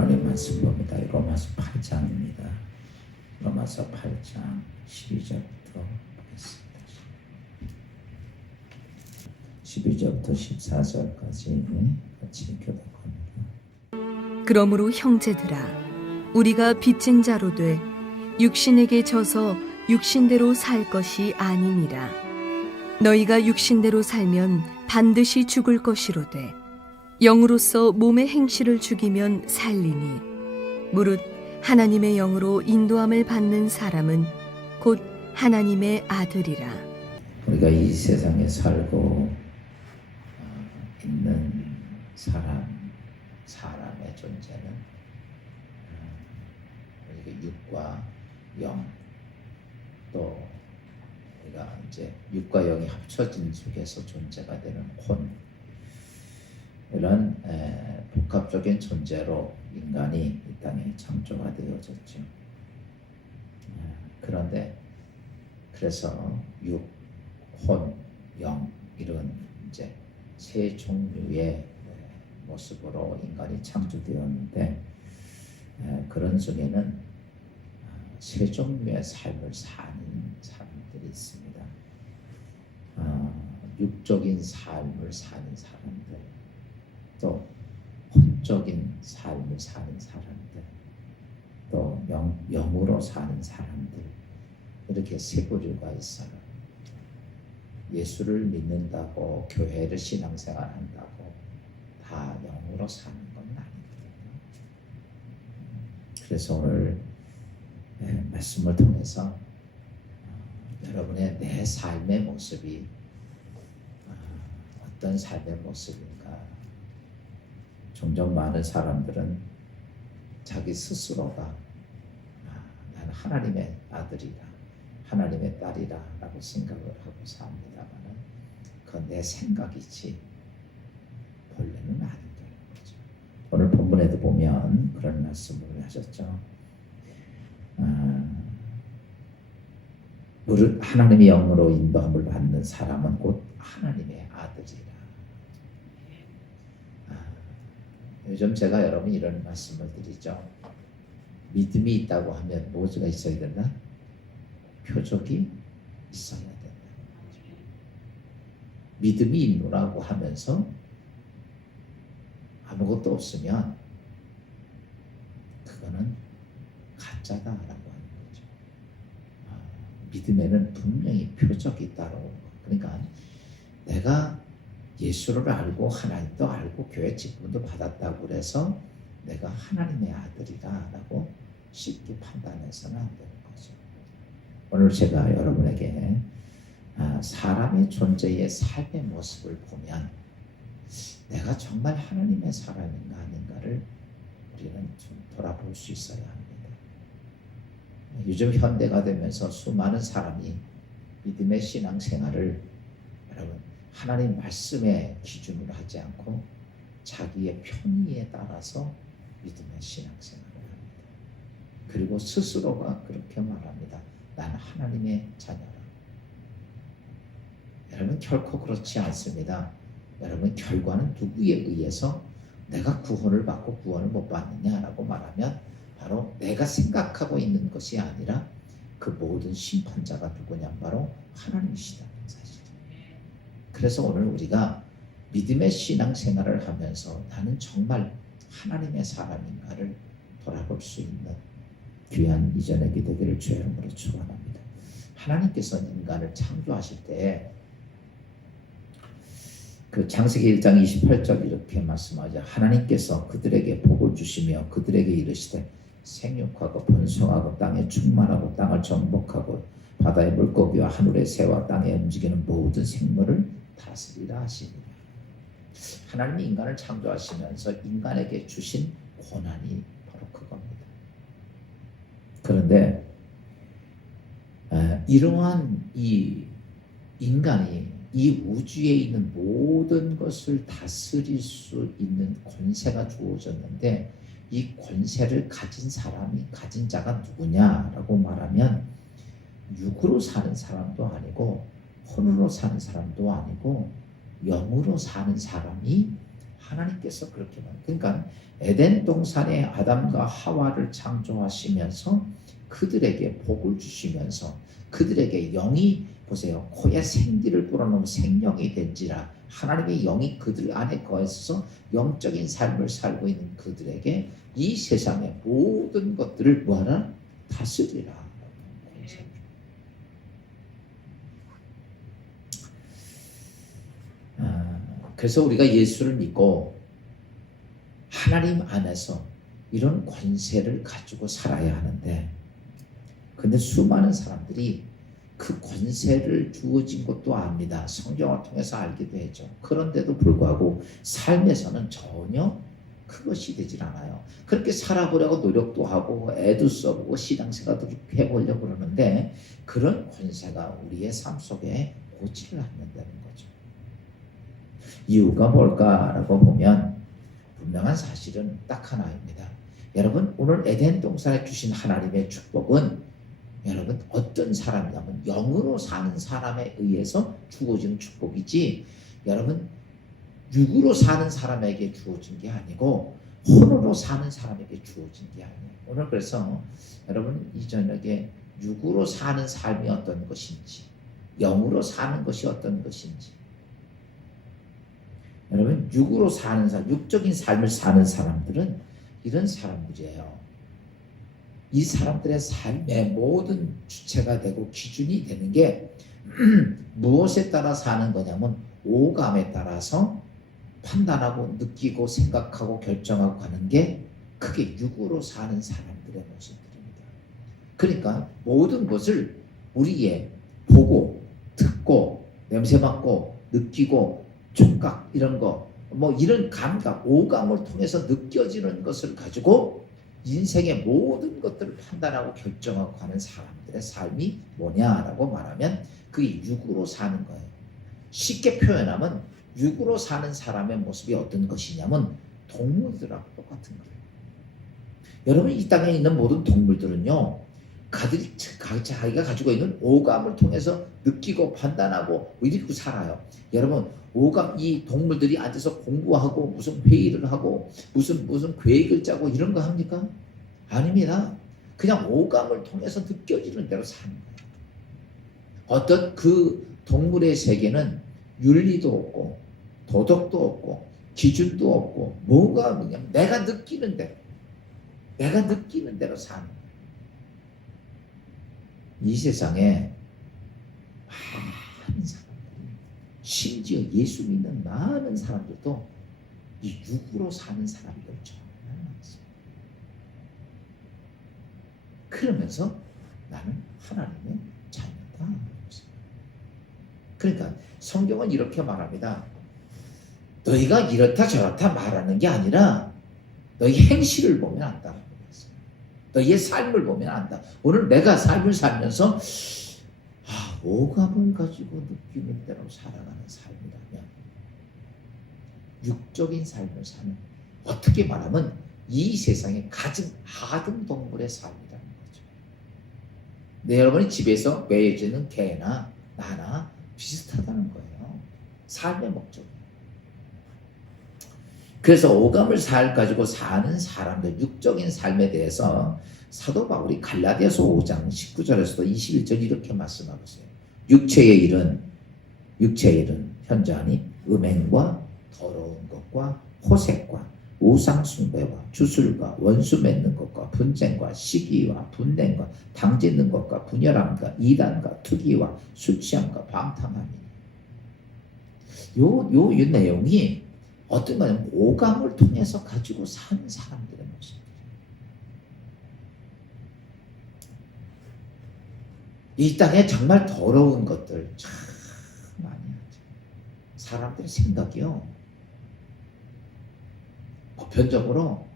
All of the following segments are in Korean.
하나님 말씀 봅니다. 로마서 8장입니다. 로마서 8장 12절부터 보겠습니다. 12절부터 14절까지 같이 교독합니다. 그러므로 형제들아, 우리가 빚진 자로 돼 육신에게 져서 육신대로 살 것이 아니니라. 너희가 육신대로 살면 반드시 죽을 것이로되 영으로서 몸의 행실을 죽이면 살리니, 무릇 하나님의 영으로 인도함을 받는 사람은 곧 하나님의 아들이라. 우리가 이 세상에 살고 있는 사람의 존재는 우리가 육과 영, 또 우리가 이제 육과 영이 합쳐진 속에서 존재가 되는 혼, 이런 복합적인 존재로 인간이 이 땅에 창조가 되어졌죠. 그런데 그래서 육, 혼, 영 이런 이제 세 종류의 모습으로 인간이 창조되었는데, 그런 중에는 세 종류의 삶을 사는 사람들이 있습니다. 육적인 삶을 사는 사람들, 또 혼적인 삶을 사는 사람들, 또 영으로 사는 사람들, 이렇게 세 부류가 있어요. 예수를 믿는다고 교회를 신앙생활한다고 다 영으로 사는 건 아니거든요. 그래서 오늘 말씀을 통해서 여러분의 내 삶의 모습이 어떤 삶의 모습인가. 종종 많은 사람들은 자기 스스로가 나는 하나님의 아들이라, 하나님의 딸이라 라고 생각을 하고 삽니다만은 그건 내 생각이지 본래는 아니라는 거죠. 오늘 본문에도 보면 그런 말씀을 하셨죠. 무릇 하나님의 영으로 인도함을 받는 사람은 곧 하나님의 아들이라. 요즘 제가 여러분 이런 말씀을 드리죠. 믿음이 있다고 하면 뭐가 있어야 된다? 표적이 있어야 된다. 믿음이 있노라고 하면서 아무것도 없으면 그거는 가짜다라고 하는 거죠. 믿음에는 분명히 표적이 따로, 그러니까 내가 예수를 알고 하나님도 알고 교회 직분도 받았다고 그래서 내가 하나님의 아들이라고 쉽게 판단해서는 안 되는 거죠. 오늘 제가 여러분에게 사람의 존재의 삶의 모습을 보면 내가 정말 하나님의 사람인가 아닌가를 우리는 좀 돌아볼 수 있어야 합니다. 요즘 현대가 되면서 수많은 사람이 믿음의 신앙생활을 여러분 하나님 말씀의 기준으로 하지 않고 자기의 편의에 따라서 믿음의 신앙생활을 합니다. 그리고 스스로가 그렇게 말합니다. 나는 하나님의 자녀라. 여러분 결코 그렇지 않습니다. 여러분 결과는 누구에 의해서 내가 구원을 받고 구원을 못 받느냐라고 말하면 바로 내가 생각하고 있는 것이 아니라 그 모든 심판자가 누구냐, 바로 하나님이시다는 사실이죠. 그래서 오늘 우리가 믿음의 신앙생활을 하면서 나는 정말 하나님의 사람인가를 돌아볼 수 있는 귀한 이전의 기도기를 주의 이름으로 축원합니다. 하나님께서 인간을 창조하실 때 그 창세기 1장 28절 이렇게 말씀하죠. 하나님께서 그들에게 복을 주시며 그들에게 이르시되 생육하고 번성하고 땅에 충만하고 땅을 정복하고 바다의 물고기와 하늘의 새와 땅에 움직이는 모든 생물을 다스리라 하시니라. 하나님이 인간을 창조하시면서 인간에게 주신 권한이 바로 그겁니다. 그런데 이러한 이 인간이 이 우주에 있는 모든 것을 다스릴 수 있는 권세가 주어졌는데, 이 권세를 가진 자가 누구냐라고 말하면 육으로 사는 사람도 아니고 혼으로 사는 사람도 아니고 영으로 사는 사람이 하나님께서 그렇게 말해요. 그러니까 에덴 동산에 아담과 하와를 창조하시면서 그들에게 복을 주시면서 그들에게 영이 보세요. 코에 생기를 불어넣으면 생명이 된지라 하나님의 영이 그들 안에 거해서 영적인 삶을 살고 있는 그들에게 이 세상의 모든 것들을 뭐하라? 다스리라. 그래서 우리가 예수를 믿고 하나님 안에서 이런 권세를 가지고 살아야 하는데 근데 수많은 사람들이 그 권세를 주어진 것도 압니다. 성경을 통해서 알기도 했죠. 그런데도 불구하고 삶에서는 전혀 그것이 되질 않아요. 그렇게 살아보려고 노력도 하고 애도 써보고 신앙생활도 해보려고 그러는데 그런 권세가 우리의 삶 속에 오지를 않는다는 거죠. 이유가 뭘까라고 보면 분명한 사실은 딱 하나입니다. 여러분 오늘 에덴 동산에 주신 하나님의 축복은 여러분 어떤 사람이냐면 영으로 사는 사람에 의해서 주어지는 축복이지 여러분 육으로 사는 사람에게 주어진 게 아니고 혼으로 사는 사람에게 주어진 게 아니에요. 오늘 그래서 여러분 이 저녁에 육으로 사는 삶이 어떤 것인지 영으로 사는 것이 어떤 것인지 여러분 육으로 사는 사람, 육적인 삶을 사는 사람들은 이런 사람들이에요. 이 사람들의 삶의 모든 주체가 되고 기준이 되는 게 무엇에 따라 사는 거냐면 오감에 따라서 판단하고 느끼고 생각하고 결정하고 가는 게 그게 육으로 사는 사람들의 모습들입니다. 그러니까 모든 것을 우리의 보고 듣고 냄새 맡고 느끼고 촉각 이런 거 뭐 이런 감각 오감을 통해서 느껴지는 것을 가지고 인생의 모든 것들을 판단하고 결정하고 하는 사람들의 삶이 뭐냐라고 말하면 그게 육으로 사는 거예요. 쉽게 표현하면 육으로 사는 사람의 모습이 어떤 것이냐면 동물들하고 똑같은 거예요. 여러분 이 땅에 있는 모든 동물들은요 자기가 가지고 있는 오감을 통해서 느끼고 판단하고 이렇게 살아요. 여러분 오감 이 동물들이 앉아서 공부하고 무슨 회의를 하고 무슨 계획을 짜고 이런 거 합니까? 아닙니다. 그냥 오감을 통해서 느껴지는 대로 사는 거예요. 어떤 그 동물의 세계는 윤리도 없고 도덕도 없고 기준도 없고 뭐가 뭐냐면 내가 느끼는 대로 사는 거예요. 이 세상에 많은 사람들이 심지어 예수 믿는 많은 사람들도 이 육으로 사는 사람들 정말 많습니다. 그러면서 나는 하나님의 자녀다. 그러니까 성경은 이렇게 말합니다. 너희가 이렇다 저렇다 말하는 게 아니라 너희 행실을 보면 안다. 너희의 삶을 보면 안다. 오늘 내가 삶을 살면서 오감을 가지고 느끼는 대로 살아가는 삶이라면 육적인 삶을 사는 어떻게 말하면 이 세상에 가장 하등 동물의 삶이라는 거죠. 네, 여러분이 집에서 매여지는 개나 나나 비슷하다는 거예요. 삶의 목적이. 그래서 오감을 가지고 사는 사람들 육적인 삶에 대해서 사도 바울이 갈라디아서 5장 19절에서도 21절 이렇게 말씀하고 있어요. 육체의 일은 현저하니 음행과 더러운 것과 호색과 우상 숭배와 주술과 원수 맺는 것과 분쟁과 시기와 분냄과 당짓는 것과 분열함과 이단과 투기와 술 취함과 방탕함이니. 요 내용이 어떤 거냐면 오감을 통해서 가지고 사는 사람들의 모습. 이 땅에 정말 더러운 것들 참 많이 하죠. 사람들의 생각이요. 보편적으로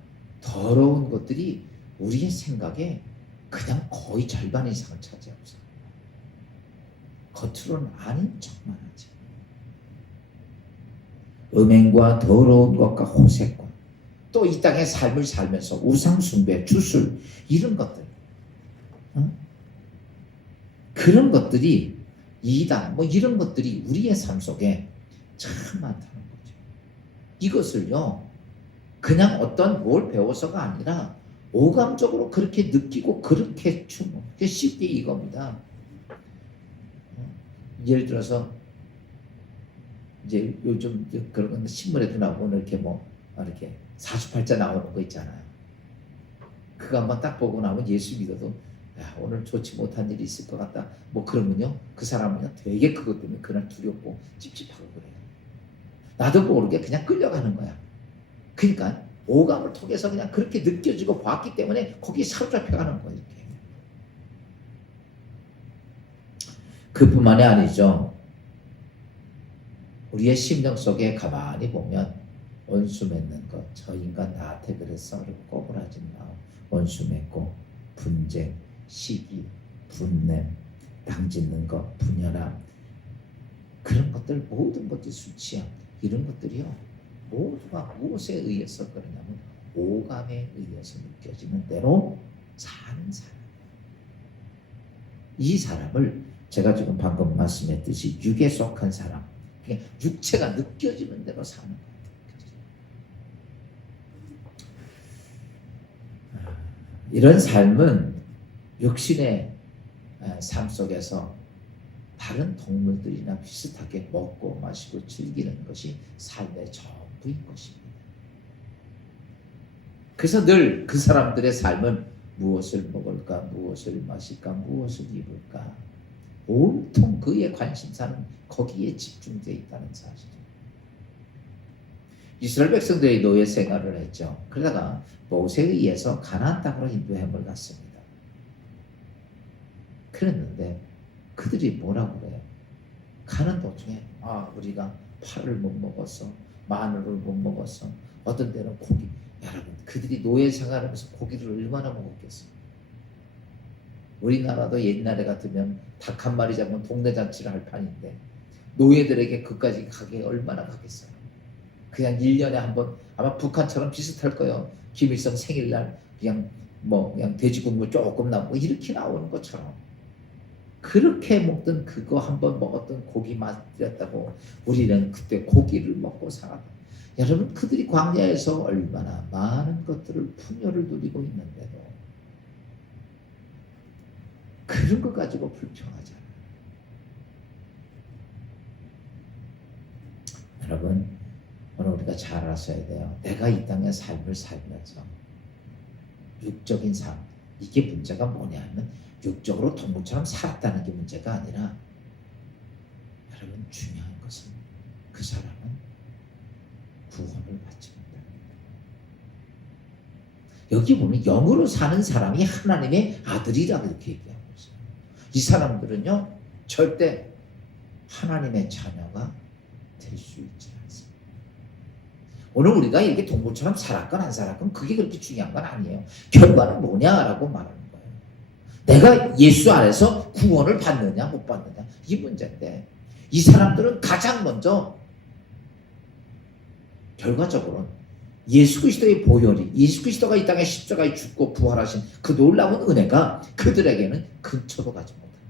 더러운 것들이 우리의 생각에 그냥 거의 절반 이상을 차지하고 있어요. 겉으로는 아닌 척만 하죠. 음행과 더러운 것과 호색과 또 이 땅의 삶을 살면서 우상 숭배, 주술 이런 것들 그런 것들이 이단 이런 것들이 우리의 삶 속에 참 많다는 거죠. 이것을요 그냥 어떤 뭘 배워서가 아니라 오감적으로 그렇게 느끼고 그렇게 쉽게 이겁니다. 예를 들어서 이제 요즘 그런 건 신문에도 나오고 이렇게 이렇게 사주팔자 나오는 거 있잖아요. 그거 한번 딱 보고 나면 예수 믿어도 야, 오늘 좋지 못한 일이 있을 것 같다. 그러면요 그 사람은요 되게 그것 때문에 그날 두렵고 찝찝하고 그래요. 나도 모르게 그냥 끌려가는 거야. 그러니까 오감을 통해서 그냥 그렇게 느껴지고 봤기 때문에 거기에 사로잡혀가는 거예요. 이렇게. 그뿐만이 아니죠. 우리의 심령 속에 가만히 보면 원수 맺는 것, 저 인간 나한테 그랬어 라고 꼬부라진 마음, 원수 맺고 분쟁, 시기, 분냄, 당짓는 것, 분열함, 그런 것들 모든 것들 수치함, 이런 것들이요 모두가 무엇에 의해서 그러냐면 오감에 의해서 느껴지는 대로 사는 사람. 이 사람을 제가 지금 방금 말씀했듯이 육에 속한 사람, 그러니까 육체가 느껴지는 대로 사는 거예요. 이런 삶은 육신의 삶 속에서 다른 동물들이나 비슷하게 먹고 마시고 즐기는 것이 삶의 전부인 것입니다. 그래서 늘 그 사람들의 삶은 무엇을 먹을까, 무엇을 마실까, 무엇을 입을까, 온통 그의 관심사는 거기에 집중되어 있다는 사실이죠. 이스라엘 백성들이 노예 생활을 했죠. 그러다가 모세에 의해서 가나안 땅으로 인도함을 갔습니다. 그랬는데 그들이 뭐라고 그래요? 가는 도중에 우리가 파를 못 먹었어, 마늘을 못 먹었어, 어떤 때는 고기. 여러분 그들이 노예 생활하면서 고기를 얼마나 먹었겠어요? 우리나라도 옛날에 같으면 닭 한 마리 잡으면 동네 잔치를 할 판인데 노예들에게 그까지 가게 얼마나 가겠어요? 그냥 1년에 한 번, 아마 북한처럼 비슷할 거예요. 김일성 생일날 그냥 돼지 국물 조금 나오고 이렇게 나오는 것처럼 그렇게 먹던 그거 한 번 먹었던 고기 맛이었다고 우리는 그때 고기를 먹고 살았다. 여러분 그들이 광야에서 얼마나 많은 것들을 풍요를 누리고 있는데도 그런 거 가지고 불평하잖아요. 여러분 오늘 우리가 잘 알아서야 돼요. 내가 이 땅의 삶을 살면서 육적인 삶, 이게 문제가 뭐냐면 육적으로 동물처럼 살았다는 게 문제가 아니라 여러분 중요한 것은 그 사람은 구원을 받지 못합니다. 여기 보면 영으로 사는 사람이 하나님의 아들이라고 이렇게 얘기하고 있어요. 이 사람들은요 절대 하나님의 자녀가 될 수 있지 않습니다. 오늘 우리가 이렇게 동물처럼 살았건 안 살았건 그게 그렇게 중요한 건 아니에요. 결과는 뭐냐라고 말하는 거예요. 내가 예수 안에서 구원을 받느냐 못 받느냐 이 문제인데 이 사람들은 가장 먼저 결과적으로는 예수 그리스도의 보혈이, 예수 그리스도가 이 땅에 십자가에 죽고 부활하신 그 놀라운 은혜가 그들에게는 근처도 가지 못합니다.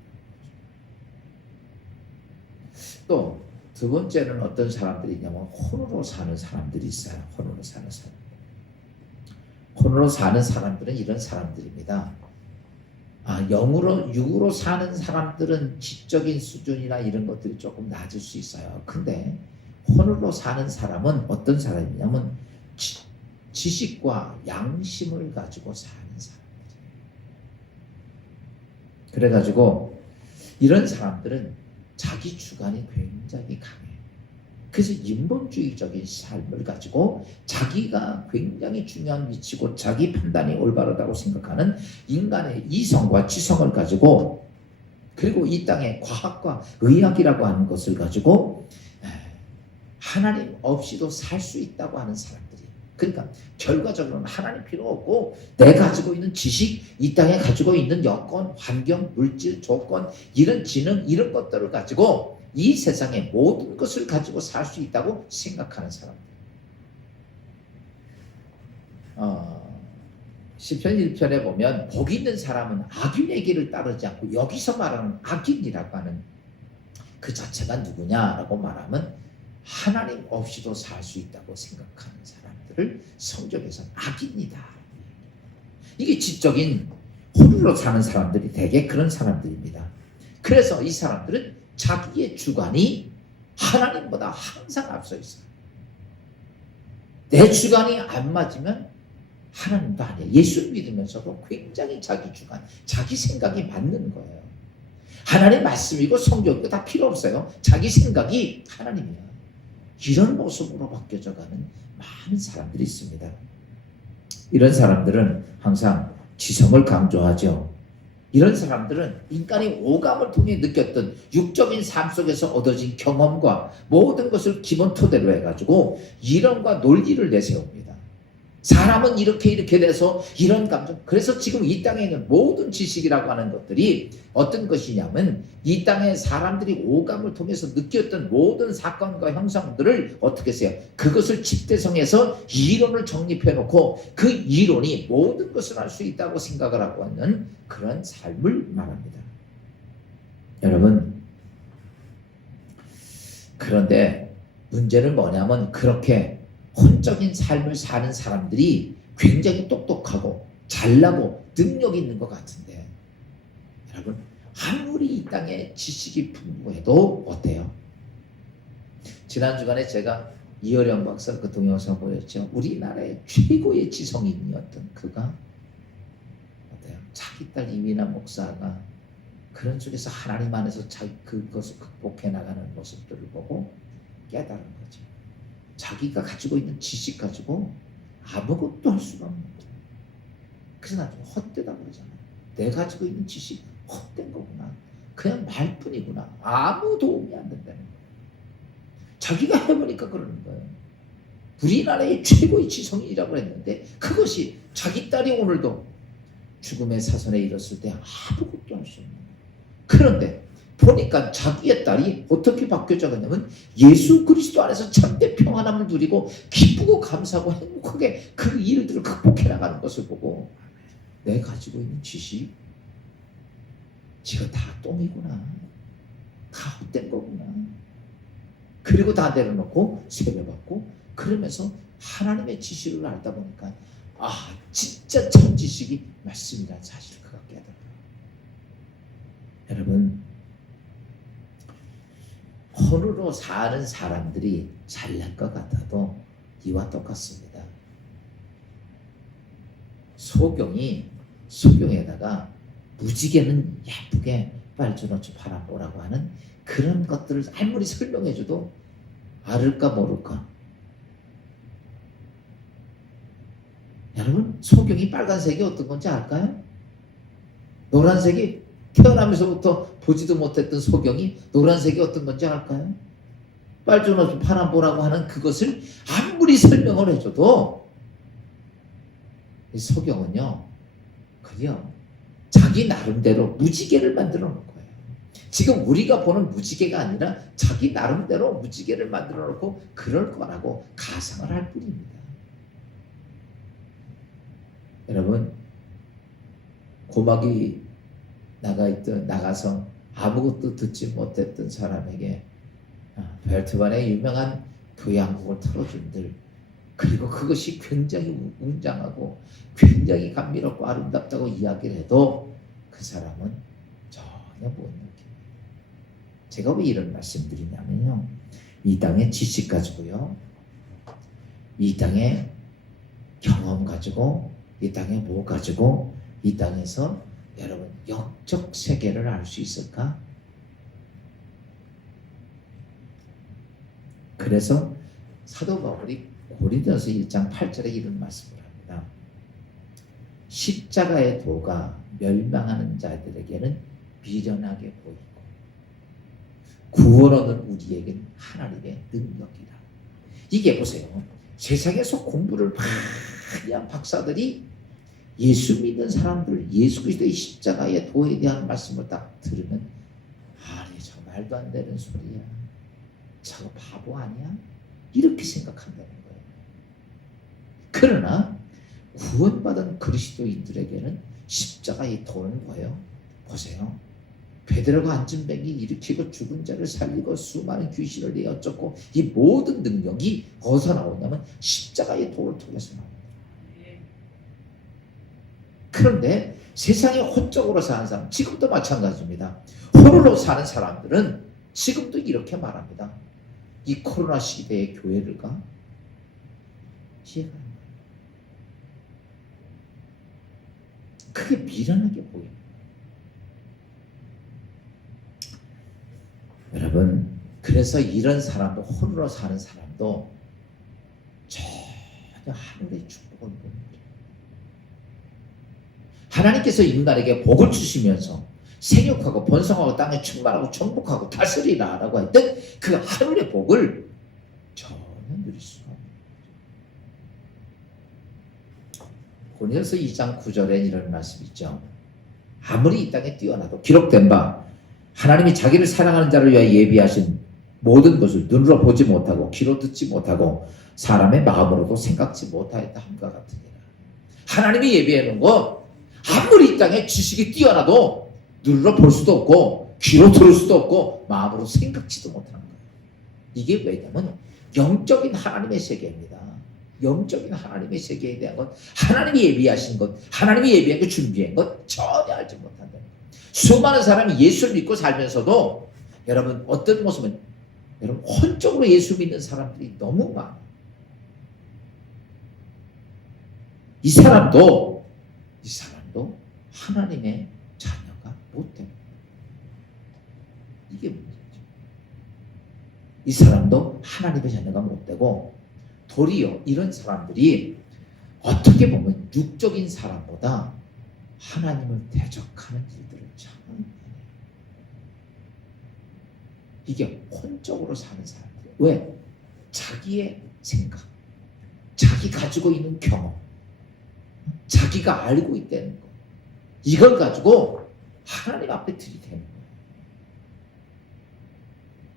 또 두 번째는 어떤 사람들이 있냐면 혼으로 사는 사람들이 있어요. 혼으로 사는 사람. 혼으로 사는 사람들은 이런 사람들입니다. 육으로 사는 사람들은 지적인 수준이나 이런 것들이 조금 낮을 수 있어요. 근데 혼으로 사는 사람은 어떤 사람이냐면 지식과 양심을 가지고 사는 사람들이에요. 그래가지고 이런 사람들은 자기 주관이 굉장히 강해요. 그래서 인본주의적인 삶을 가지고 자기가 굉장히 중요한 위치고 자기 판단이 올바르다고 생각하는 인간의 이성과 지성을 가지고 그리고 이 땅의 과학과 의학이라고 하는 것을 가지고 하나님 없이도 살 수 있다고 하는 사람들이, 그러니까 결과적으로는 하나님 필요 없고 내가 가지고 있는 지식, 이 땅에 가지고 있는 여건, 환경, 물질, 조건, 이런 지능, 이런 것들을 가지고 이 세상의 모든 것을 가지고 살 수 있다고 생각하는 사람들. 시편 1편에 보면 복 있는 사람은 악인의 길을 따르지 않고, 여기서 말하는 악인이라고 하는 그 자체가 누구냐라고 말하면 하나님 없이도 살 수 있다고 생각하는 사람들을 성경에서는 악입니다. 이게 지적인 홀로 사는 사람들이 대개 그런 사람들입니다. 그래서 이 사람들은 자기의 주관이 하나님보다 항상 앞서 있어요. 내 주관이 안 맞으면 하나님도 아니에요. 예수를 믿으면서도 굉장히 자기 주관, 자기 생각이 맞는 거예요. 하나님 말씀이고 성경이고 다 필요 없어요. 자기 생각이 하나님이에요. 이런 모습으로 바뀌어져가는 많은 사람들이 있습니다. 이런 사람들은 항상 지성을 강조하죠. 이런 사람들은 인간이 오감을 통해 느꼈던 육적인 삶 속에서 얻어진 경험과 모든 것을 기본 토대로 해가지고 이론과 논리를 내세웁니다. 사람은 이렇게 돼서 이런 감정. 그래서 지금 이 땅에 있는 모든 지식이라고 하는 것들이 어떤 것이냐면 이 땅에 사람들이 오감을 통해서 느꼈던 모든 사건과 형상들을 어떻게 해요? 그것을 집대성해서 이론을 정립해 놓고 그 이론이 모든 것을 알 수 있다고 생각을 하고 있는 그런 삶을 말합니다. 여러분, 그런데 문제는 뭐냐면 그렇게 혼적인 삶을 사는 사람들이 굉장히 똑똑하고 잘나고 능력이 있는 것 같은데 여러분 아무리 이 땅에 지식이 풍부해도 어때요? 지난 주간에 제가 이어령 박사 그 동영상 보였죠. 우리나라의 최고의 지성인이었던 그가 어때요? 자기 딸 이민아 목사가 그런 속에서 하나님 안에서 그것을 극복해 나가는 모습들을 보고 깨달은 거죠. 자기가 가지고 있는 지식 가지고 아무것도 할 수가 없는 거예요. 그래서 나중에 헛되다고 그러잖아요. 내가 가지고 있는 지식 헛된 거구나. 그냥 말뿐이구나. 아무 도움이 안 된다는 거예요. 자기가 해보니까 그러는 거예요. 우리나라의 최고의 지성인이라고 했는데 그것이 자기 딸이 오늘도 죽음의 사선에 이뤘을 때 아무것도 할 수 없는 거예요. 그런데 보니까 자기의 딸이 어떻게 바뀌어져 가냐면 예수 그리스도 안에서 참된 평안함을 누리고 기쁘고 감사하고 행복하게 그 일들을 극복해 나가는 것을 보고 내가 가지고 있는 지식 지금 다 똥이구나. 다 헛된 거구나. 그리고 다 내려놓고 세배받고 그러면서 하나님의 지식을 알다 보니까 아 진짜 참 지식이 말씀이라는 사실을 그가 깨달아요. 여러분 혼으로 사는 사람들이 잘날 것 같아도 이와 똑같습니다. 소경에다가 무지개는 예쁘게 빨주노초 파란보라고 하는 그런 것들을 아무리 설명해줘도 알을까 모를까. 여러분 소경이 빨간색이 어떤 건지 알까요? 노란색이 태어나면서부터 보지도 못했던 소경이 노란색이 어떤 건지 알까요? 빨주노초 파란보라고 하는 그것을 아무리 설명을 해줘도 이 소경은요 그냥 자기 나름대로 무지개를 만들어 놓은 거예요. 지금 우리가 보는 무지개가 아니라 자기 나름대로 무지개를 만들어 놓고 그럴 거라고 가상을 할 뿐입니다. 여러분 고막이 나가서 아무것도 듣지 못했던 사람에게 벨트반의 유명한 교향곡을 틀어준들 그리고 그것이 굉장히 웅장하고 굉장히 감미롭고 아름답다고 이야기를 해도 그 사람은 전혀 못 느낍니다. 제가 왜 이런 말씀 드리냐면요 이 땅의 지식 가지고요 이 땅의 경험 가지고 이 땅의 뭐 가지고 이 땅에서 여러분 영적 세계를 알 수 있을까? 그래서 사도 바울이 고린도서 1장 8절에 이런 말씀을 합니다. 십자가의 도가 멸망하는 자들에게는 미련하게 보이고 구원 얻는 우리에게는 하나님의 능력이라. 이게 보세요. 세상에서 공부를 많이 한 박사들이 예수 믿는 사람들 예수 그리스도의 십자가의 도에 대한 말씀을 딱 들으면 아니 저 말도 안 되는 소리야. 저거 바보 아니야? 이렇게 생각한다는 거예요. 그러나 구원받은 그리스도인들에게는 십자가의 도는 뭐예요? 보세요. 베드로가 안진뱅이 일으키고 죽은 자를 살리고 수많은 귀신을 내어쫓고 이 모든 능력이 어디서 나오냐면 십자가의 도를 통해서 나옵니다. 그런데 세상에 혼적으로 사는 사람, 지금도 마찬가지입니다. 홀로 사는 사람들은 지금도 이렇게 말합니다. 이 코로나 시대의 교회를 가? 이해가 안 가요. 그게 미련하게 보입니다. 여러분, 그래서 이런 사람도, 홀로 사는 사람도 전혀 하늘의 축복을 못 누려요. 하나님께서 인간에게 복을 주시면서 생육하고 번성하고 땅에 충만하고 정복하고 다스리라 라고 했던 그 하늘의 복을 전혀 누릴 수가 없는 거죠. 고린도서 2장 9절에 이런 말씀이 있죠. 아무리 이 땅에 뛰어나도 기록된 바 하나님이 자기를 사랑하는 자를 위하여 예비하신 모든 것을 눈으로 보지 못하고 귀로 듣지 못하고 사람의 마음으로도 생각지 못하였다 함과 같으니라. 하나님이 예비해 놓은 거 아무리 이 땅에 지식이 뛰어나도 눈으로 볼 수도 없고 귀로 들을 수도 없고 마음으로 생각지도 못하는 거예요. 이게 왜냐면 영적인 하나님의 세계입니다. 영적인 하나님의 세계에 대한 것, 하나님이 예비하신 것, 하나님이 예비한 것, 준비한 것 전혀 알지 못한다는 거예요. 수많은 사람이 예수를 믿고 살면서도 여러분 어떤 모습은 여러분 혼적으로 예수 믿는 사람들이 너무 많아요. 이 사람도 하나님의 자녀가 못 됩니다. 이게 문제죠. 이 사람도 하나님의 자녀가 못 되고 도리어 이런 사람들이 어떻게 보면 육적인 사람보다 하나님을 대적하는 일들을 참 많이 해요. 이게 혼적으로 사는 사람들. 왜? 자기의 생각, 자기 가지고 있는 경험, 자기가 알고 있다는 거, 이걸 가지고 하나님 앞에 들이대는 거예요.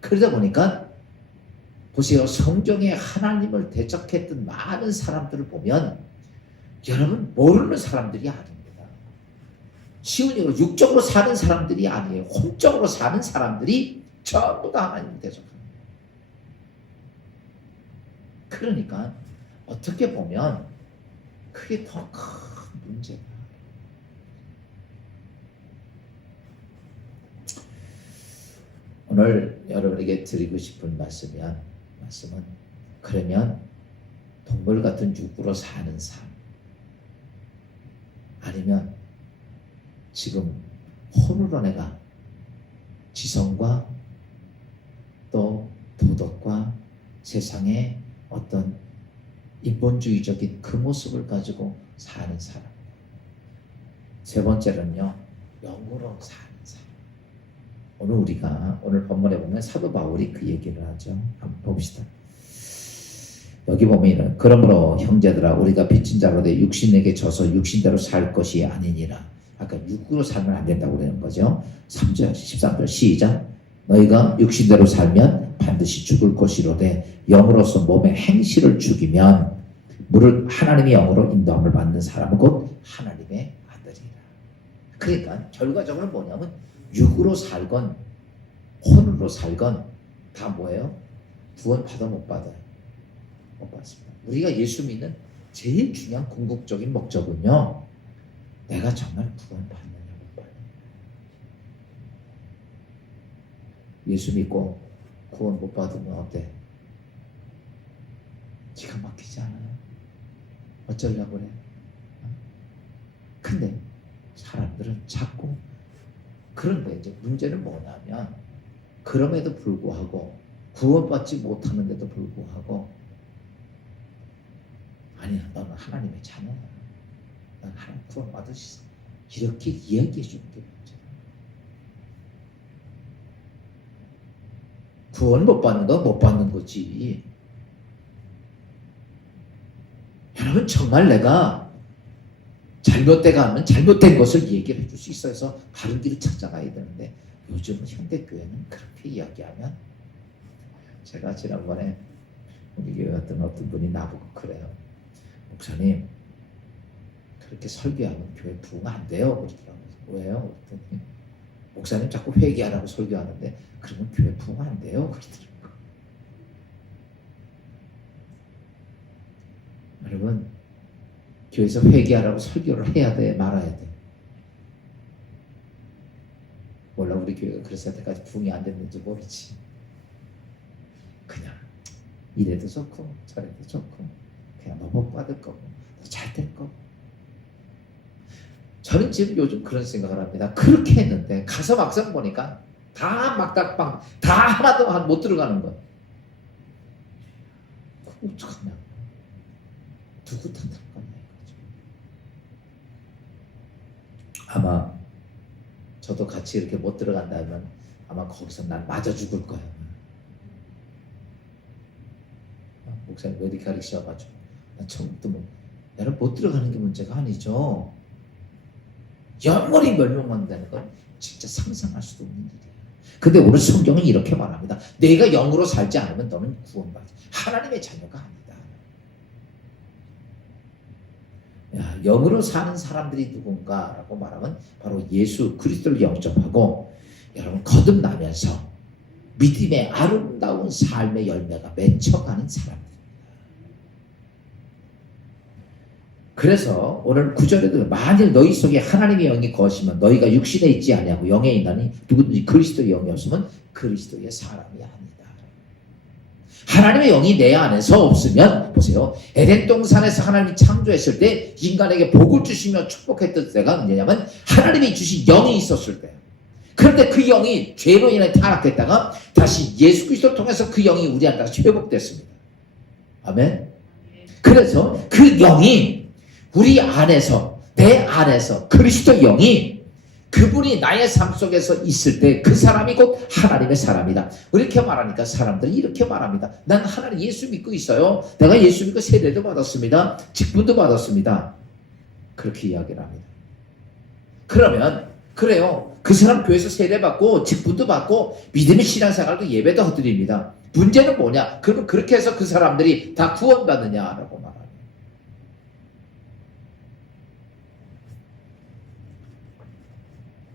그러다 보니까 보세요. 성경에 하나님을 대적했던 많은 사람들을 보면 여러분 모르는 사람들이 아닙니다. 쉬운 얘기로 육적으로 사는 사람들이 아니에요. 혼적으로 사는 사람들이 전부 다 하나님을 대적합니다. 그러니까 어떻게 보면 그게 더 큰 문제다. 오늘 여러분에게 드리고 싶은 말씀은 그러면 동물 같은 육으로 사는 삶 아니면 지금 홀로 내가 지성과 또 도덕과 세상의 어떤 인본주의적인 그 모습을 가지고 사는 사람. 세 번째는요, 영으로 사는 사람. 오늘 본문에 보면 사도 바울이 그 얘기를 하죠. 한번 봅시다. 여기 보면 그러므로 형제들아 우리가 빚진 자로 돼 육신에게 져서 육신대로 살 것이 아니니라. 아까 육으로 살면 안 된다고 그러는 거죠. 3절 13절 시작. 너희가 육신대로 살면 반드시 죽을 것이로되 영으로서 몸의 행실을 죽이면 무릇 하나님의 영으로 인도함을 받는 사람은 곧 하나님의 아들이라. 그러니까 결과적으로 뭐냐면 육으로 살건 혼으로 살건 다 뭐예요? 구원 받아 못 받아요? 못 받습니다. 우리가 예수 믿는 제일 중요한 궁극적인 목적은요, 내가 정말 구원 받느냐 못 받느냐. 예수 믿고 구원 못 받으면 어때? 기가 막히지 않아요? 어쩌려고 그래? 근데 사람들은 자꾸, 그런데 이제 문제는 뭐냐면 그럼에도 불구하고 구원받지 못하는데도 불구하고 아니야 너는 하나님의 자녀야, 넌 하나님 구원받을 수 있어, 이렇게 이야기해 주는 게 문제야. 구원 못 받는 건 못 받는 거지. 여러분 정말 내가 잘못돼가면 잘못된 것을 얘기를 해줄 수 있어서 바른 길을 찾아가야 되는데 요즘 현대교회는 그렇게 이야기하면, 제가 지난번에 우리 교회 어떤 분이 나보고 그래요. 목사님 그렇게 설교하면 교회 부흥 안 돼요. 그러더라고요. 왜요? 그랬더니 목사님 자꾸 회개하라고 설교하는데 그러면 교회 부흥 안 돼요. 그러더라고요. 여러분, 교회에서 회개하라고 설교를 해야 돼, 말아야 돼? 몰라, 우리 교회가 그랬을 때까지 부흥이 안 됐는지 모르지. 그냥 이래도 좋고 저래도 좋고 그냥 너 복 받을 거고 너 잘 될 거고. 저는 지금 요즘 그런 생각을 합니다. 그렇게 했는데 가서 막상 보니까 다 막다빵, 다 하나도 못 들어가는 거야. 그거 어떡하냐. 누구 탓할 거냐 이거죠. 아마 저도 같이 이렇게 못 들어간다면 아마 거기서 난 맞아 죽을 거야. 목사님 메디칼이 씌워가지고 난 처음부터 나는 못 들어가는 게 문제가 아니죠. 영원히 멸망한다는 건 진짜 상상할 수도 없는 일이에요. 근데 오늘 성경은 이렇게 말합니다. 내가 영으로 살지 않으면 너는 구원받지 하나님의 자녀가 아니다. 야, 영으로 사는 사람들이 누군가라고 말하면 바로 예수 그리스도를 영접하고 여러분 거듭나면서 믿음의 아름다운 삶의 열매가 맺혀가는 사람들입니다. 그래서 오늘 9절에도 만일 너희 속에 하나님의 영이 거하시면 너희가 육신에 있지 아니하고 영에 있나니 누구든지 그리스도의 영이 없으면 그리스도의 사람이 아니다. 하나님의 영이 내 안에서 없으면 보세요. 에덴 동산에서 하나님이 창조했을 때 인간에게 복을 주시며 축복했던 때가 뭐냐면 하나님이 주신 영이 있었을 때예요. 그런데 그 영이 죄로 인해 타락했다가 다시 예수 그리스도를 통해서 그 영이 우리한테 다시 회복됐습니다. 아멘. 그래서 그 영이 우리 안에서 내 안에서 그리스도 영이 그분이 나의 삶 속에서 있을 때 그 사람이 곧 하나님의 사람이다. 이렇게 말하니까 사람들이 이렇게 말합니다. 난 하나님 예수 믿고 있어요. 내가 예수 믿고 세례도 받았습니다. 직분도 받았습니다. 그렇게 이야기를 합니다. 그러면 그래요. 그 사람 교회에서 세례 받고 직분도 받고 믿음의 신앙생활도 예배도 드립니다. 문제는 뭐냐? 그러면 그렇게 해서 그 사람들이 다 구원받느냐라고 말합니다.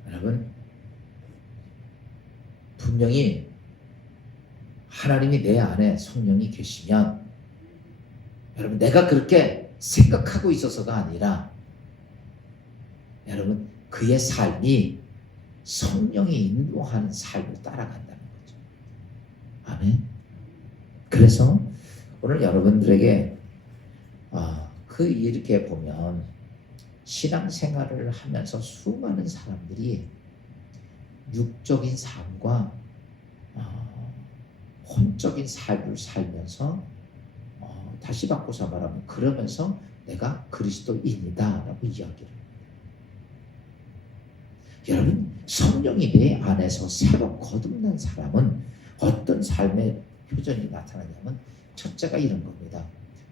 여러분, 분명히 하나님이 내 안에 성령이 계시면 여러분 내가 그렇게 생각하고 있어서가 아니라 여러분 그의 삶이 성령이 인도하는 삶을 따라간다는 거죠. 아멘. 그래서 오늘 여러분들에게 이렇게 보면 신앙생활을 하면서 수많은 사람들이 육적인 삶과 혼적인 삶을 살면서 다시 바꿔서 말하면 그러면서 내가 그리스도인이다 라고 이야기를 합니다. 여러분 성령이 내 안에서 새로 거듭난 사람은 어떤 삶의 표정이 나타나냐면 첫째가 이런 겁니다.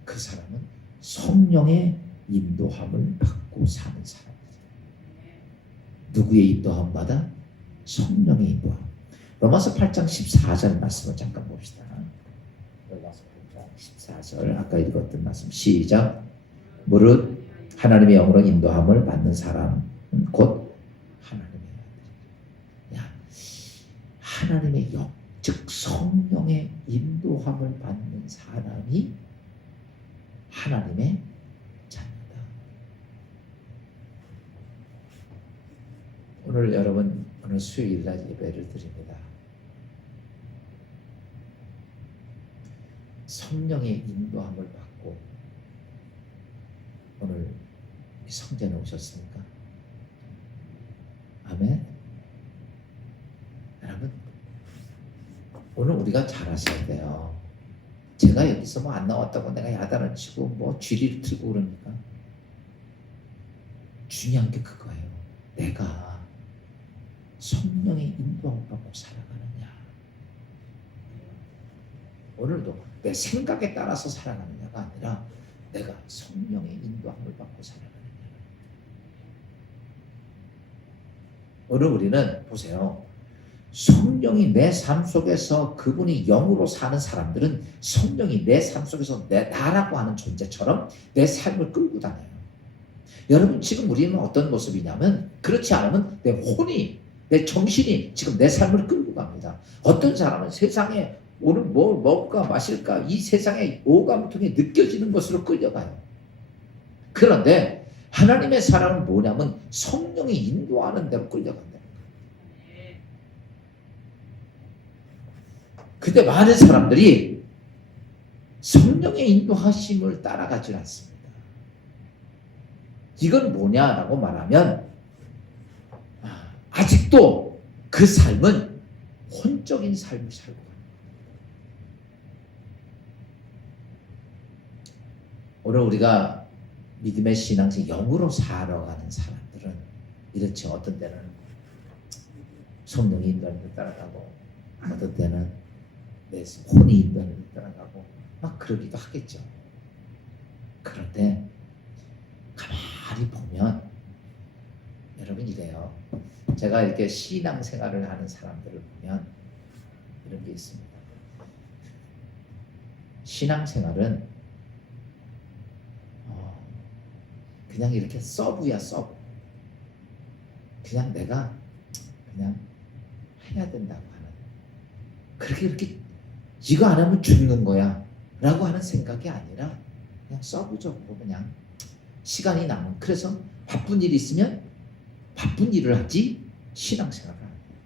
그 사람은 성령의 인도함을 받고 사는 사람이에요. 누구의 인도함 받아? 성령의 인도함. 로마서 8장 14절 말씀을 잠깐 봅시다. 로마서 8장 14절 아까 읽었던 말씀 시작. 무릇 하나님의 영으로 인도함을 받는 사람은 곧 하나님의 아들이라. 하나님의 영, 즉 성령의 인도함을 받는 사람이 하나님의 오늘 여러분 오늘 수요일날 예배를 드립니다. 성령의 인도함을 받고 오늘 성전에 오셨습니까? 아멘. 여러분 오늘 우리가 잘하셔야 돼요. 제가 여기서 뭐 안 나왔다고 내가 야단을 치고 뭐 쥐리를 틀고 그러니까 중요한 게 그거예요. 내가 성령의 인도함을 받고 살아가느냐. 오늘도 내 생각에 따라서 살아가느냐가 아니라 내가 성령의 인도함을 받고 살아가느냐. 오늘 우리는 보세요. 성령이 내 삶 속에서 그분이 영으로 사는 사람들은 성령이 내 삶 속에서 나라고 하는 존재처럼 내 삶을 끌고 다녀요. 여러분 지금 우리는 어떤 모습이냐면 그렇지 않으면 내 혼이 내 정신이 지금 내 삶을 끌고 갑니다. 어떤 사람은 세상에 오늘 뭘 먹을까 마실까 이 세상의 오감통이 느껴지는 것으로 끌려가요. 그런데 하나님의 사랑은 뭐냐면 성령이 인도하는 대로 끌려간다는 거예요. 근데 많은 사람들이 성령의 인도하심을 따라가지 않습니다. 이건 뭐냐라고 말하면 아직도 그 삶은 혼적인 삶을 살고 가는 거예요. 오늘 우리가 믿음의 신앙생 영으로 살아가는 사람들은 이렇지. 어떤 때는 성령이 인도하는 데 따라가고 어떤 때는 내 혼이 인도하는 데 따라가고 막 그러기도 하겠죠. 그런데 가만히 보면 여러분 이래요. 제가 이렇게 신앙생활을 하는 사람들을 보면 이런 게 있습니다. 신앙생활은 그냥 이렇게 서브야 서브. 그냥 내가 그냥 해야 된다고 하는, 그렇게 이렇게 이거 안 하면 죽는 거야 라고 하는 생각이 아니라 그냥 서브적으로 그냥 시간이 남은, 그래서 바쁜 일이 있으면 바쁜 일을 하지 신앙생활을 하는 거야.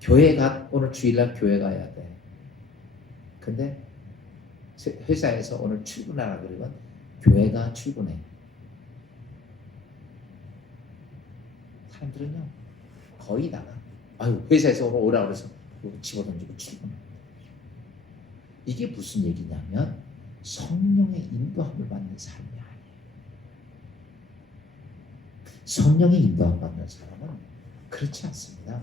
교회가 오늘 주일날 교회 가야 돼. 근데 회사에서 오늘 출근하라 그러면 교회가 출근해. 사람들은요 거의 다가 회사에서 오늘 오라 그래서 집어던지고 출근해. 이게 무슨 얘기냐면 성령의 인도함을 받는 삶이 아니에요. 성령의 인도함을 받는 사람은 그렇지 않습니다.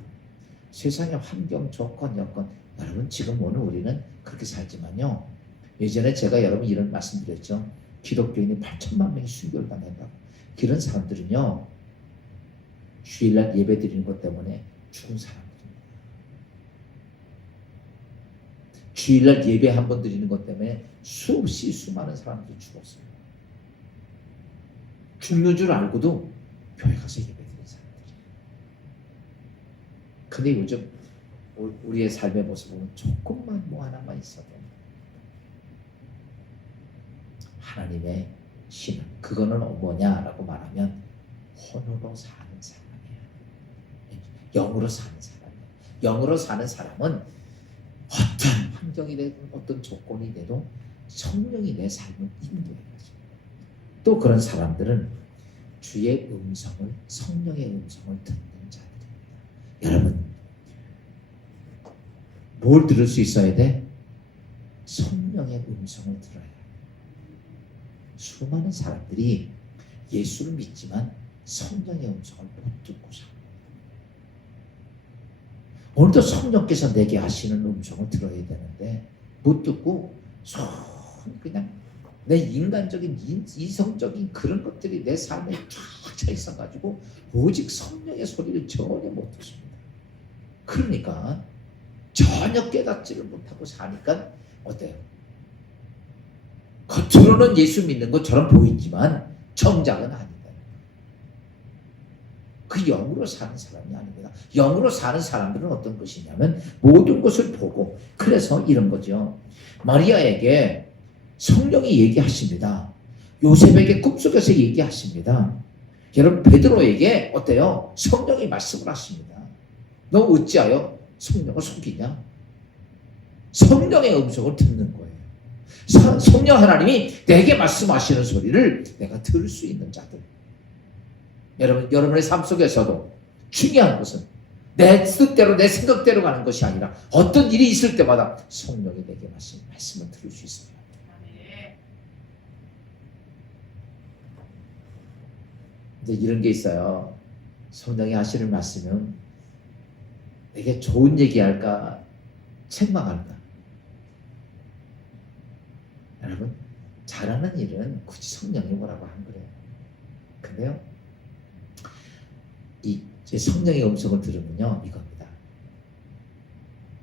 세상의 환경, 조건, 여건, 여러분 지금 오늘 우리는 그렇게 살지만요, 예전에 제가 여러분 이런 말씀드렸죠. 기독교인이 8천만 명이 순교를 받는다고. 이런 사람들은요 주일날 예배 드리는 것 때문에 죽은 사람들입니다. 주일날 예배 한 번 드리는 것 때문에 수없이 수많은 사람들이 죽었어요. 죽는 줄 알고도 교회 가서 예배 드리는 사람들이에요. 근데 요즘 우리의 삶의 모습 보면 조금만 뭐 하나만 있어도 하나님의 신앙, 그거는 뭐냐라고 말하면 혼으로 사는 사람이에요. 영으로 사는 사람이에요. 영으로 사는 사람은 어떤 환경이 되든 어떤 조건이 돼도 성령이 내 삶을 인도해가지고, 또 그런 사람들은 주의 음성을, 성령의 음성을 듣는 자들입니다. 여러분 뭘 들을 수 있어야 돼? 성령의 음성을 들어야 돼. 수많은 사람들이 예수를 믿지만 성령의 음성을 못 듣고 삽니다. 오늘도 성령께서 내게 하시는 음성을 들어야 되는데 못 듣고 그냥 내 인간적인 이성적인 그런 것들이 내 삶에 쫙 차 있어가지고 오직 성령의 소리를 전혀 못 듣습니다. 그러니까 전혀 깨닫지를 못하고 사니까 어때요? 겉으로는 예수 믿는 것처럼 보이지만 정작은 아니다. 그 영으로 사는 사람이 아닙니다. 영으로 사는 사람들은 어떤 것이냐면 모든 것을 보고, 그래서 이런 거죠. 마리아에게 성령이 얘기하십니다. 요셉에게 꿈속에서 얘기하십니다. 여러분 베드로에게 어때요? 성령이 말씀을 하십니다. 너 어찌하여 성령을 속이냐? 성령의 음성을 듣는 거예요. 성령 하나님이 내게 말씀하시는 소리를 내가 들을 수 있는 자들. 여러분의 삶 속에서도 중요한 것은 내 뜻대로 내 생각대로 가는 것이 아니라 어떤 일이 있을 때마다 성령이 내게 말씀을 들을 수 있어요. 이제 이런 게 있어요. 성령이 하시는 말씀은 내게 좋은 얘기할까 책망할까. 여러분 잘하는 일은 굳이 성령이 뭐라고 안 그래요. 근데요 제 성령의 음성을 들으면요 이겁니다.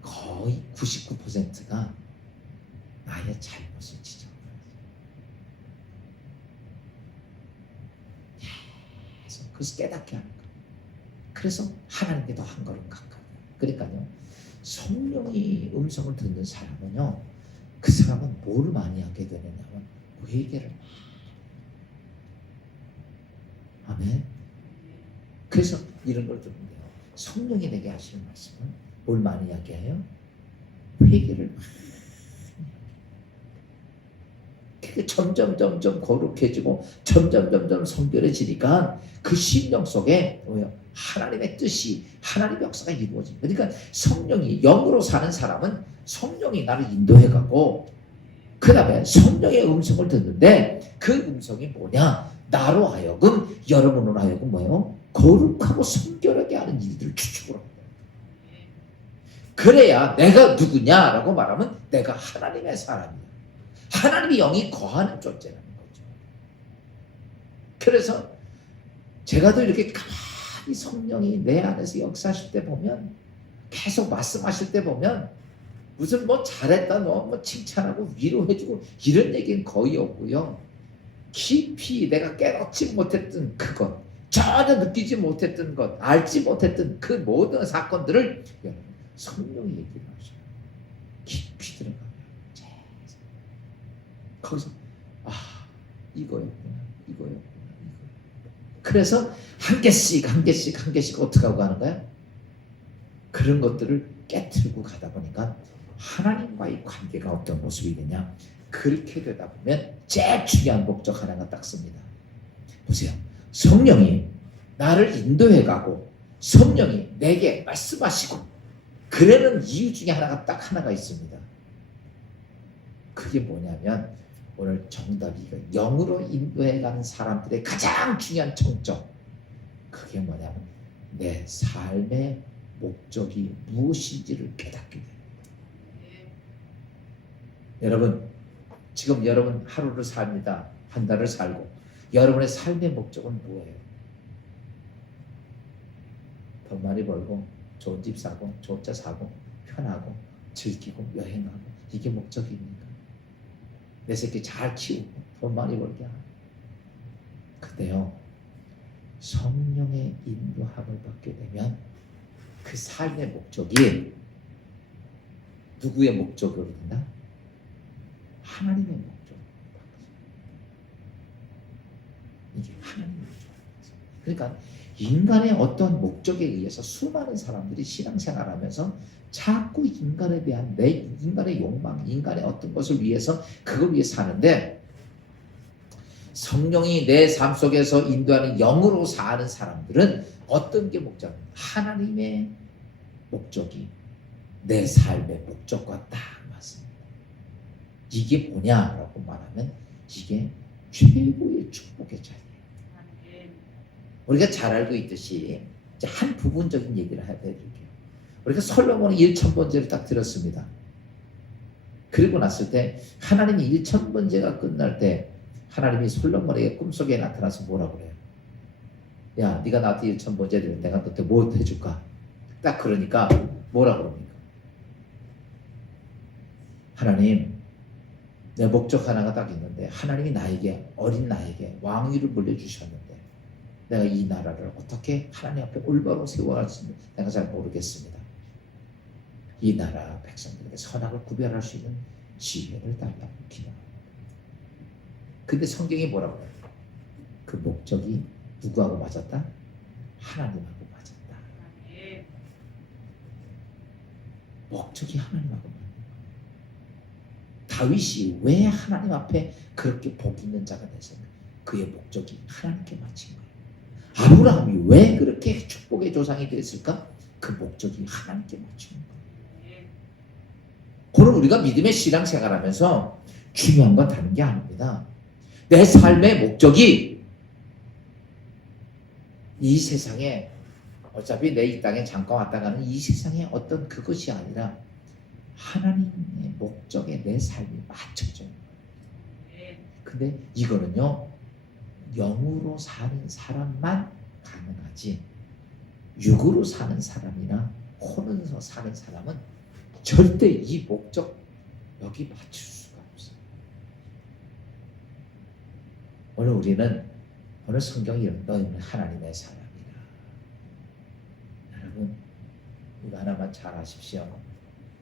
거의 99%가 나의 잘못을 지적해요. 계속 그래서 깨닫게 하는 거예요. 그래서 하나님께 더 한 걸음 가까이. 그러니까요, 성령이 음성을 듣는 사람은요, 그 사람은 뭘 많이 하게 되느냐면 회개를. 아멘. 그래서 이런 걸 듣는데요, 성령이 내게 하시는 말씀은 뭘 많이 하게 해요? 회개를. 그게 점점 거룩해지고 점점 성결해지니까 그 심령 속에 뭐예요? 하나님의 뜻이, 하나님의 역사가 이루어집니다. 그러니까 성령이, 영으로 사는 사람은 성령이 나를 인도해가고, 그 다음에 성령의 음성을 듣는데 그 음성이 뭐냐? 나로 하여금, 여러분으로 하여금 뭐예요? 거룩하고 성결하게 하는 일들을 추측을 합니다. 그래야 내가 누구냐라고 말하면 내가 하나님의 사람이야. 하나님의 영이 거하는 존재라는 거죠. 그래서 제가 또 이렇게 가만히 성령이 내 안에서 역사하실 때 보면, 계속 말씀하실 때 보면, 무슨 뭐 잘했다, 너 뭐 칭찬하고 위로해주고 이런 얘기는 거의 없고요. 깊이 내가 깨닫지 못했던 그것, 전혀 느끼지 못했던 것, 알지 못했던 그 모든 사건들을 성령이 얘기를 하셔요. 깊이 들어가면 거기서 이거였구나. 그래서 한 개씩 어떻게 하고 가는 거야? 그런 것들을 깨트리고 가다 보니까 하나님과의 관계가 어떤 모습이 되냐? 그렇게 되다 보면 제일 중요한 목적 하나가 딱 씁니다. 보세요. 성령이 나를 인도해 가고 성령이 내게 말씀하시고 그러는 이유 중에 하나가 있습니다. 그게 뭐냐면, 오늘 정답이 영으로 인도해가는 사람들의 가장 중요한 청점, 그게 뭐냐면 내 삶의 목적이 무엇인지를 깨닫게 됩니다. 여러분, 지금 여러분 하루를 삽니다. 한 달을 살고, 여러분의 삶의 목적은 뭐예요? 돈 많이 벌고 좋은 집 사고 좋은 차 사고 편하고 즐기고 여행하고, 이게 목적입니까? 내 새끼 잘 키우고 돈 많이 벌게 하고. 근데요, 성령의 인도함을 받게 되면 그 삶의 목적이 누구의 목적으로 된다? 하나님의 목적으로 바뀌어요. 이게 하나님의 목적이에요. 그러니까 인간의 어떤 목적에 의해서 수많은 사람들이 신앙생활하면서 자꾸 인간에 대한 인간의 욕망, 인간의 어떤 것을 위해서, 그걸 위해 사는데, 성령이 내 삶 속에서 인도하는 영으로 사는 사람들은 어떤 게 목적입니까? 하나님의 목적이 내 삶의 목적과 딱 맞습니다. 이게 뭐냐라고 말하면 이게 최고의 축복의 자리예요. 우리가 잘 알고 있듯이 한 부분적인 얘기를 해드릴게요. 우리가 솔로몬의 1000번제를 딱 들었습니다. 그리고 났을 때 하나님이 1000번제가 끝날 때 하나님이 솔로몬에게 꿈속에 나타나서 뭐라고 그래요? 야, 네가 나한테 1000번제 드리면 내가 너한테 뭐 해줄까? 딱 그러니까 뭐라고 그럽니까? 하나님, 내 목적 하나가 딱 있는데, 하나님이 나에게, 어린 나에게 왕위를 물려주셨는데 내가 이 나라를 어떻게 하나님 앞에 올바로 세워갈지 내가 잘 모르겠습니다. 이 나라 백성들에게 선악을 구별할 수 있는 지혜를 달라고 기도합니다. 근데 성경이 뭐라고 해요? 그 목적이 누구하고 맞았다? 하나님하고 맞았다. 목적이 하나님하고 맞는 거예요. 다윗이 왜 하나님 앞에 그렇게 복 있는 자가 됐습니까? 그의 목적이 하나님께 맞힌 거예요. 아브라함이 왜 그렇게 축복의 조상이 됐을까? 그 목적이 하나님께 맞춘 거예요. 그럼 우리가 믿음의 신앙생활하면서 중요한 건 다른 게 아닙니다. 내 삶의 목적이 이 세상에, 어차피 내 이 땅에 잠깐 왔다 가는 이 세상의 어떤 그것이 아니라 하나님의 목적에 내 삶이 맞춰져요. 근데 이거는요, 영으로 사는 사람만 가능하지, 육으로 사는 사람이나 혼으로 사는 사람은 절대 이 목적 여기 맞출 수가 없어요. 오늘 우리는, 오늘 성경이 너희는 하나님의 사람이라. 여러분, 이거 하나만 잘 아십시오.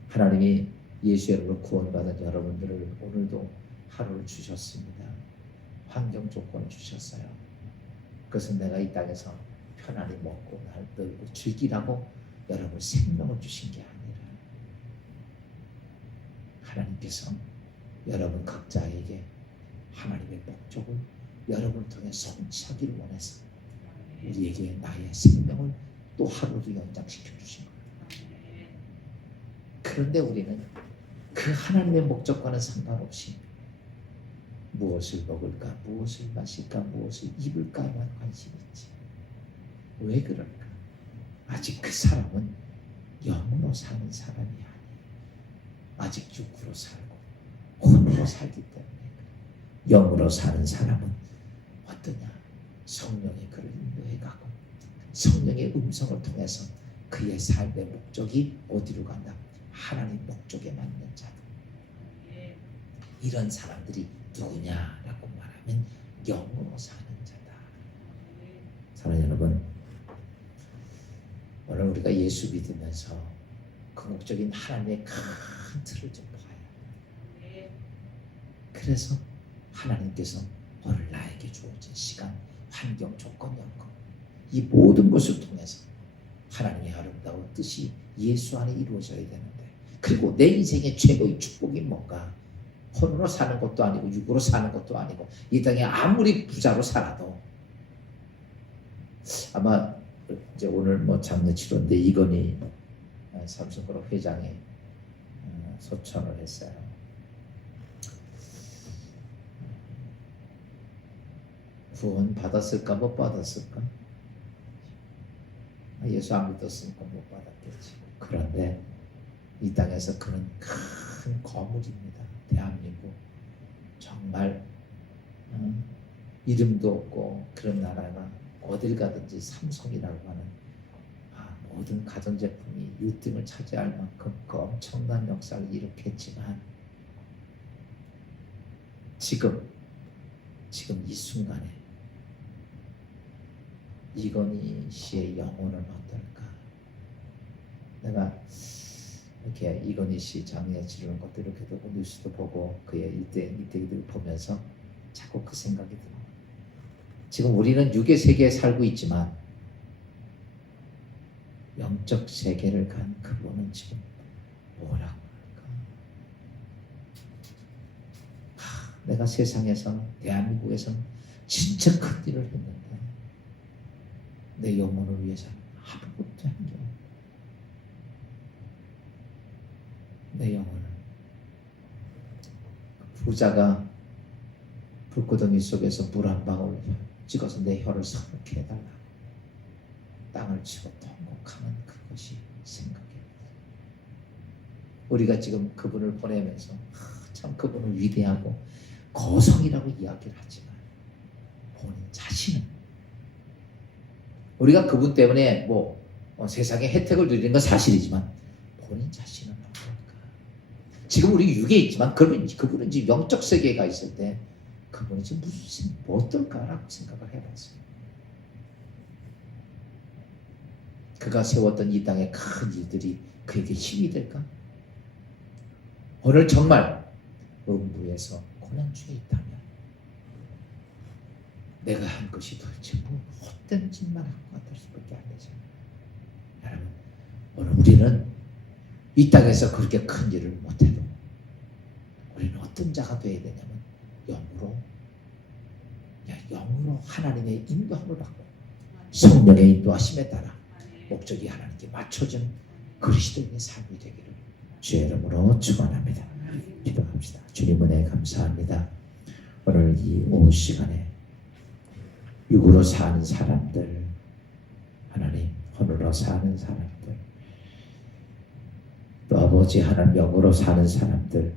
하나님이 예수의 이름으로 구원받은 여러분들을 오늘도 하루를 주셨습니다. 환경 조건을 주셨어요. 그것은 내가 이 땅에서 편안히 먹고 놀고 즐기라고 여러분 생명을 주신 게 아니라 하나님께서 여러분 각자에게 하나님의 목적을 여러분을 통해 성취하기를 원해서 우리에게 나의 생명을 또 하루도 연장시켜 주신 거예요. 그런데 우리는 그 하나님의 목적과는 상관없이 무엇을 먹을까, 무엇을 마실까, 무엇을 입을까에만 관심이 있지. 왜 그럴까? 아직 그 사람은 영으로 사는 사람이 아니에요. 아직 육으로 살고 혼으로 살기 때문에 영으로 사는 사람은 어떠냐? 성령이 그를 인도해가고 성령의 음성을 통해서 그의 삶의 목적이 어디로 간다? 하나님 목적에 맞는 자다. 이런 사람들이 누구냐라고 말하면 영으로 사는 자다. 사랑하는 여러분, 오늘 우리가 예수 믿으면서 그 목적인 하나님의 큰 틀을 좀 봐야 해. 그래서 하나님께서 오늘 나에게 주어진 시간, 환경, 조건이었고 이 모든 것을 통해서 하나님의 아름다운 뜻이 예수 안에 이루어져야 되는데, 그리고 내 인생의 최고의 축복이 뭔가? 혼으로 사는 것도 아니고 육으로 사는 것도 아니고 이 땅에 아무리 부자로 살아도 아마 이제 오늘 뭐 장례치료인데 이건희 삼성그룹 회장이 소천을 했어요. 구원 받았을까 못 받았을까? 예수 안 믿었으니까 못 받았겠지. 그런데 이 땅에서 그는 큰 거물입니다. 대한민국 정말 이름도 없고 그런 나라가 어딜 가든지 삼성이라고 하는 모든 가전제품이 1등을 차지할 만큼 그 엄청난 역사를 일으켰지만 지금 이 순간에 이건희 씨의 영혼은 어떨까? 내가 이렇게 이건희 씨 장례 치르는 것도 이렇게 보고 뉴스도 보고 그의 이때를 보면서 자꾸 그 생각이 들어요. 지금 우리는 육의 세계에 살고 있지만 영적 세계를 간 그분은 지금 뭐라고 할까? 내가 세상에서 대한민국에서 진짜 큰 일을 했는데 내 영혼을 위해서 아무것도 한 게 없어. 내 영혼을 부자가 불구덩이 속에서 물 한 방울 찍어서 내 혀를 사롭게 해달라고 땅을 치고 통곡하는 그것이 생각이 우리가 지금 그분을 보내면서 참 그분을 위대하고 거성이라고 이야기를 하지만 본인 자신은 우리가 그분 때문에 세상의 혜택을 누리는 건 사실이지만 본인 자신은 어떨까? 지금 우리 육에 있지만 그분은 지금 영적 세계에 가 있을 때 그분은 지금 무슨 어떨까라고 생각을 해봤어요. 그가 세웠던 이 땅의 큰 일들이 그에게 힘이 될까? 오늘 정말 음부에서 고난주에 있다면 내가 한 것이 도대체 헛된 짓만 한 것 같을 수밖에 안 되죠. 여러분, 오늘 우리는 이 땅에서 그렇게 큰 일을 못해도 우리는 어떤 자가 되어야 되냐면 영으로 하나님의 인도함을 받고 성령의 인도하심에 따라 목적이 하나님께 맞춰진 그리스도인의 삶이 되기를 주의 이름으로 축원합니다. 기도합시다. 주님 은혜 감사합니다. 오늘 이 오후 시간에 육으로 사는 사람들, 하나님 혼으로 사는 사람들, 또 아버지 하나님 영으로 사는 사람들,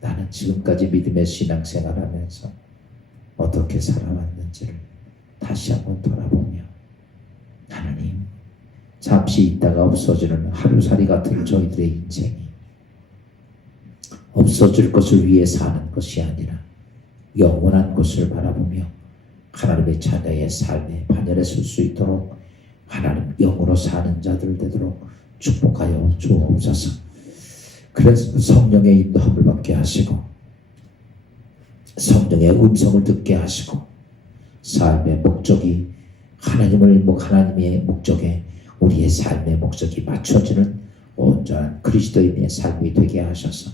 나는 지금까지 믿음의 신앙생활하면서 어떻게 살아왔는지를 다시 한번 돌아보며 하나님 잠시 있다가 없어지는 하루살이 같은 저희들의 인생이 없어질 것을 위해 사는 것이 아니라 영원한 것을 바라보며 하나님의 자녀의 삶에 반열에 설 수 있도록 하나님 영으로 사는 자들 되도록 축복하여 주옵소서. 그래서 성령의 인도함을 받게 하시고 성령의 음성을 듣게 하시고 삶의 목적이 하나님의 목적에 우리의 삶의 목적이 맞춰지는 온전한 그리스도인의 삶이 되게 하셔서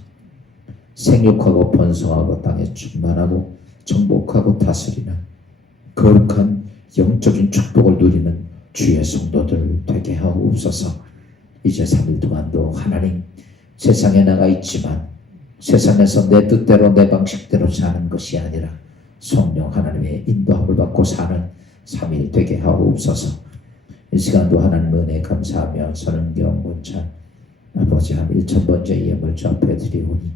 생육하고 번성하고 땅에 충만하고 정복하고 다스리는 거룩한 영적인 축복을 누리는 주의 성도들 되게 하옵소서. 이제 3일 동안도 하나님 세상에 나가 있지만 세상에서 내 뜻대로 내 방식대로 사는 것이 아니라 성령 하나님의 인도함을 받고 사는 3일 되게 하옵소서. 이 시간도 하나님 은혜 감사하며 선은경 원찬 아버지 한 1000번째 예물 주 앞에 드리오니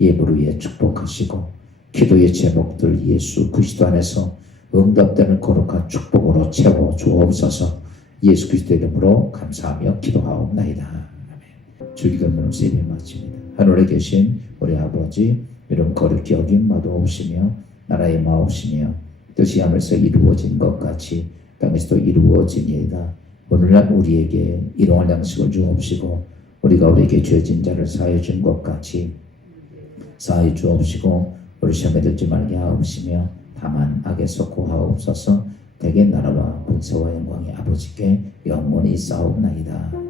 예물 위에 축복하시고 기도의 제목들 예수 그리스도 안에서 응답되는 거룩한 축복으로 채워 주옵소서. 예수 그리스도 이름으로 감사하며 기도하옵나이다. 아멘. 주기도문을 세배 마칩니다. 하늘에 계신 우리 아버지 이름 거룩히 여김 마도옵시며 나라의 마옵시며 뜻이 하늘에서 이루어진 것 같이 땅에서도 이루어지니이다. 오늘날 우리에게 일용할 양식을 주옵시고 우리가 우리에게 죄진 자를 사하여 준 것 같이 사하여 주옵시고 우리 시험에 들지 말게 하옵시며 다만 악에서 구하옵소서. 대개 나라와 권세와 영광이 아버지께 영원히 있사옵나이다.